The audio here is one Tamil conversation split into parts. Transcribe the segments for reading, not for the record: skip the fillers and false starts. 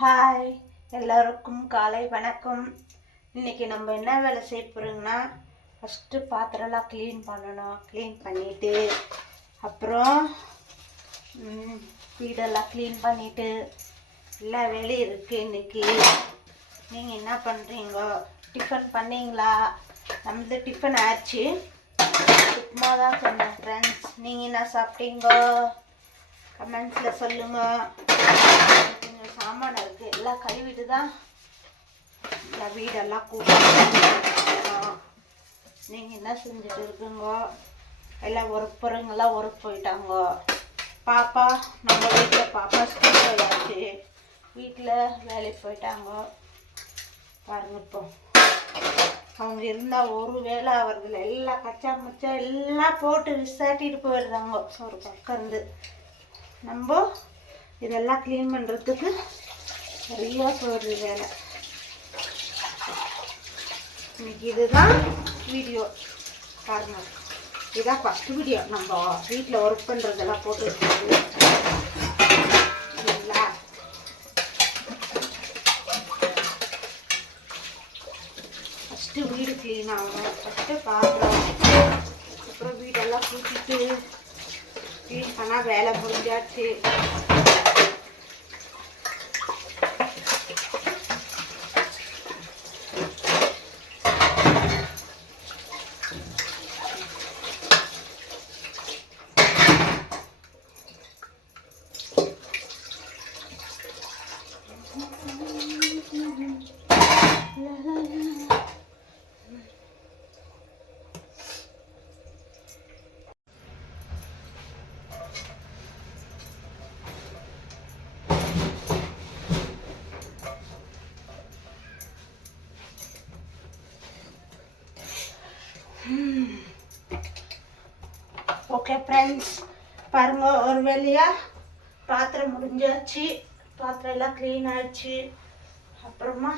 ஹாய், எல்லோருக்கும் காலை வணக்கம். இன்றைக்கி நம்ம என்ன வேலை செய்ய போகிறோங்கன்னா, ஃபஸ்ட்டு பாத்திரம்லாம் க்ளீன் பண்ணணும். க்ளீன் பண்ணிவிட்டு அப்புறம் வீடெல்லாம் க்ளீன் பண்ணிவிட்டு எல்லா வேலையும் இருக்குது. இன்றைக்கி நீங்கள் என்ன பண்ணுறீங்க? டிஃபன் பண்ணிங்களா? நம்மளது டிஃபன் ஆச்சு. உப்புமா தான் சொன்னேன் ஃப்ரெண்ட்ஸ். நீங்கள் என்ன சாப்பிட்டீங்க? கமெண்ட்ஸில் சொல்லுங்கள். கொஞ்சம் சாமான் இருக்குது, எல்லாம் கழுவிட்டு தான் இந்த வீடெல்லாம் கூட்டணும். நீங்கள் என்ன செஞ்சுட்டு இருக்குங்க? எல்லாம் ஒர்க் போகிறவங்கெல்லாம் ஒர்க் போயிட்டாங்க. பாப்பா நம்ம வீட்டில் பாப்பா ஸ்கூல் போயாச்சு, வீட்டில் வேலைக்கு போயிட்டாங்க. பாருங்க, இப்போ அவங்க இருந்தால் ஒரு வேலை ஆகிறதுல எல்லாம் கச்சா முச்சா எல்லாம் போட்டு விசாட்டிட்டு போயிடுறாங்க. ஒரு பக்கம் இருந்து நம்ம இதெல்லாம் க்ளீன் பண்ணுறதுக்கு நிறையா போடுற வேலை. இன்னைக்கு இதுதான் வீடியோ பாருங்க. இதுதான் ஃபஸ்ட்டு வீடியோ. நம்ம வீட்டில் ஒர்க் பண்ணுறதெல்லாம் போட்டு வச்சுருக்கோம் இல்லைங்களா? ஃபஸ்ட்டு வீடு க்ளீன் ஆகணும். ஃபஸ்ட்டு பாத்திரம், அப்புறம் வீடெல்லாம் கூட்டிட்டு க்ளீன் பண்ணால் வேலை முடிஞ்சாச்சு. ஓகே ஃப்ரெண்ட்ஸ், பாருங்கள், ஒரு வேலையாக பாத்திரம் முடிஞ்சாச்சு. பாத்திரம் எல்லாம் க்ளீன் ஆகிடுச்சு. அப்புறமா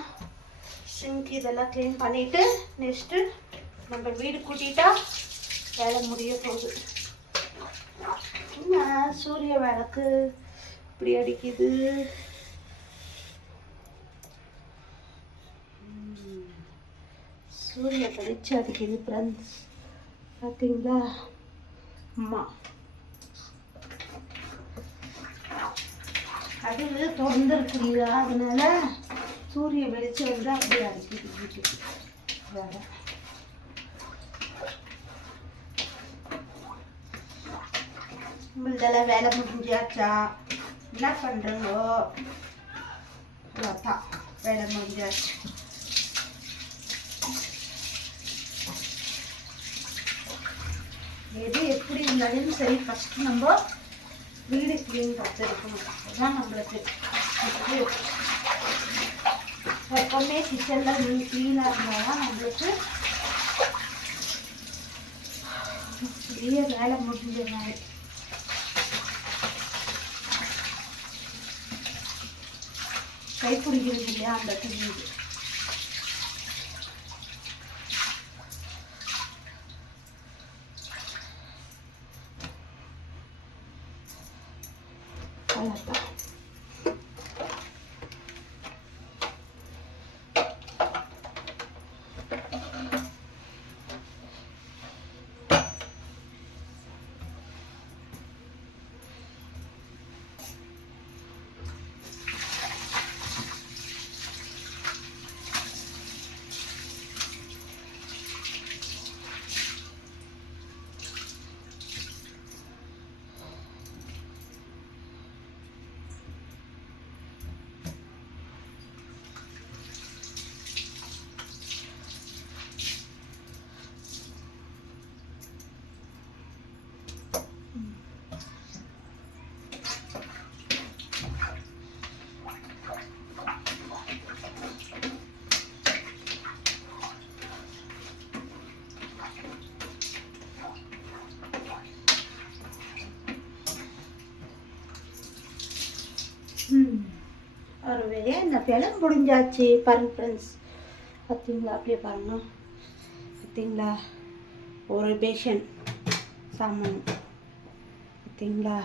சிங்க் இதெல்லாம் க்ளீன் பண்ணிவிட்டு நெக்ஸ்ட்டு நம்ம வீடு கூட்டிட்டா வேலை முடிய போகுது. என்ன சூரிய விளக்கு இப்படி அடிக்குது? சூரிய வெளிச்சு அடிக்குது ஃப்ரெண்ட்ஸ், பார்த்தீங்களா? அம்மா அது திறந்துருக்குறீங்களா, அதனால சூரிய வெளிச்சம் வந்து அப்படியே அடிக்குது வீட்டுக்கு. வேற உங்களதெல்லாம் வேலை முடிஞ்சாச்சா? என்ன பண்ணுறீங்கோ? அதான் வேலை முடிஞ்சாச்சு. எது எப்படி இருந்தாலும் சரி, ஃபஸ்ட்டு நம்ம வீடு க்ளீன் பார்த்துருக்கணும். அதுதான் நம்மளுக்கு எப்பவுமே கிச்சனில் வீடு க்ளீனாக இருந்தால் தான் நம்மளுக்கு பெரிய வேலை முடிஞ்ச மாதிரி. கை பிடிக்கிறது இல்லையா அந்த துணிக்கு. அவ்வளோதான். ஒரு வேலையை இந்த வேலை முடிஞ்சாச்சு. பாருங்க ஃப்ரெண்ட்ஸ், பார்த்தீங்களா? அப்படியே பாருங்க, பார்த்தீங்களா? ஒரு பேஷன் சாமான், பார்த்தீங்களா?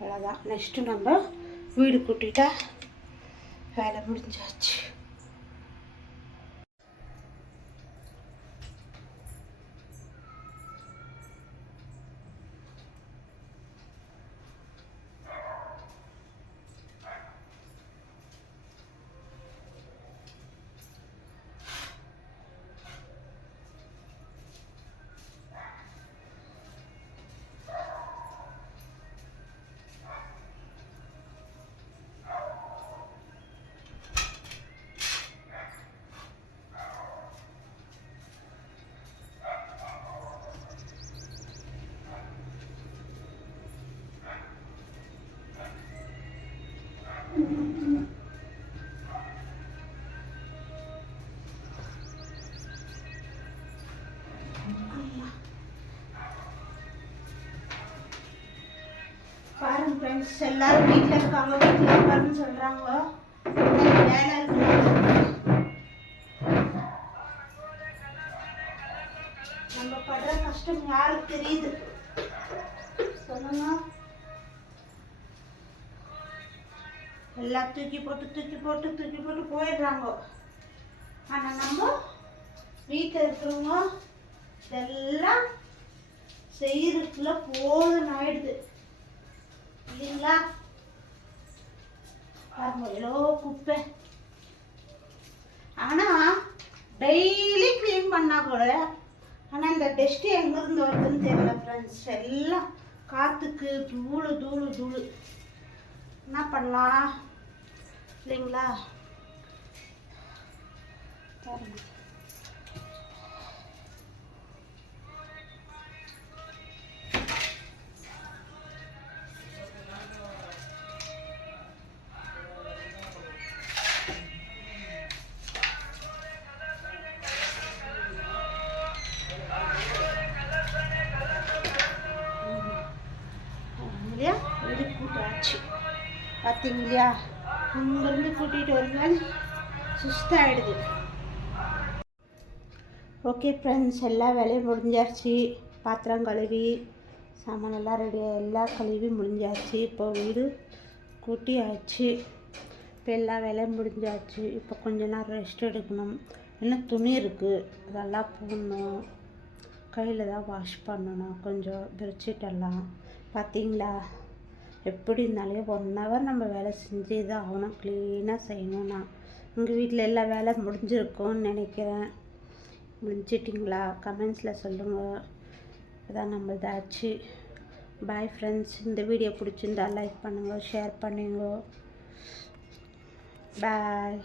அவ்வளோதான். நெக்ஸ்ட்டு நம்ம வீடு கூட்டிட்டா வேலை முடிஞ்சாச்சு. பாருங்க ஃப்ரெண்ட்ஸ், எல்லாரும் வீட்டில் இருக்காங்க, வீட்டில் இருக்காருன்னு சொல்கிறாங்க. வேலை இருக்கு. நம்ம படுற கஷ்டம் யாருக்கு தெரியுது சொல்லுங்க. எல்லாம் தூக்கி போட்டு போயிடுறாங்க. ஆனால் நம்ம வீட்டில் இருக்கிறவங்க இதெல்லாம் செய்யறதுக்குள்ள போதும் ஆயிடுது இல்லைங்களா? பாருங்க எவ்வளோ குப்பை. ஆனால் டெய்லி க்ளீன் பண்ணால் கூட ஆனால் இந்த டஸ்ட்டு எங்கேருந்து வருதுன்னு தெரியல ஃப்ரெண்ட்ஸ். எல்லாம் காற்றுக்கு தூளு என்ன பண்ணலாம் இல்லைங்களா? பாருங்க இல்லையா? வீடு கூட்டாச்சு பார்த்தீங்க இல்லையா? இங்கேருந்து கூட்டிகிட்டு வரும்போது சுஸ்தாகிடுது. ஓகே ஃப்ரெண்ட்ஸ், எல்லா வேலையும் முடிஞ்சாச்சு. பாத்திரம் கழுவி சாமானெல்லாம் ரெடியாக எல்லாம் கழுவி முடிஞ்சாச்சு. இப்போ வீடு கூட்டி ஆச்சு. இப்போ எல்லா வேலையும் முடிஞ்சாச்சு. இப்போ கொஞ்ச நேரம் ரெஸ்ட் எடுக்கணும். இன்னும் துணி இருக்குது, அதெல்லாம் போடணும். கையில் தான் வாஷ் பண்ணணும் கொஞ்சம் பெட்ஷீட்டெல்லாம். பார்த்தீங்களா? எப்படி இருந்தாலும் 1 hour நம்ம வேலை செஞ்சு தான் ஆகணும். க்ளீனாக செய்யணும்னா உங்கள் வீட்டில் எல்லா வேலை முடிஞ்சிருக்கும்னு நினைக்கிறேன். முடிஞ்சிட்டிங்களா? கமெண்ட்ஸில் சொல்லுங்கள். அதான் நம்மளதாச்சு. Bye friends. இந்த வீடியோ பிடிச்சிருந்தா லைக் பண்ணுங்கள், ஷேர் பண்ணுங்க. பாய்.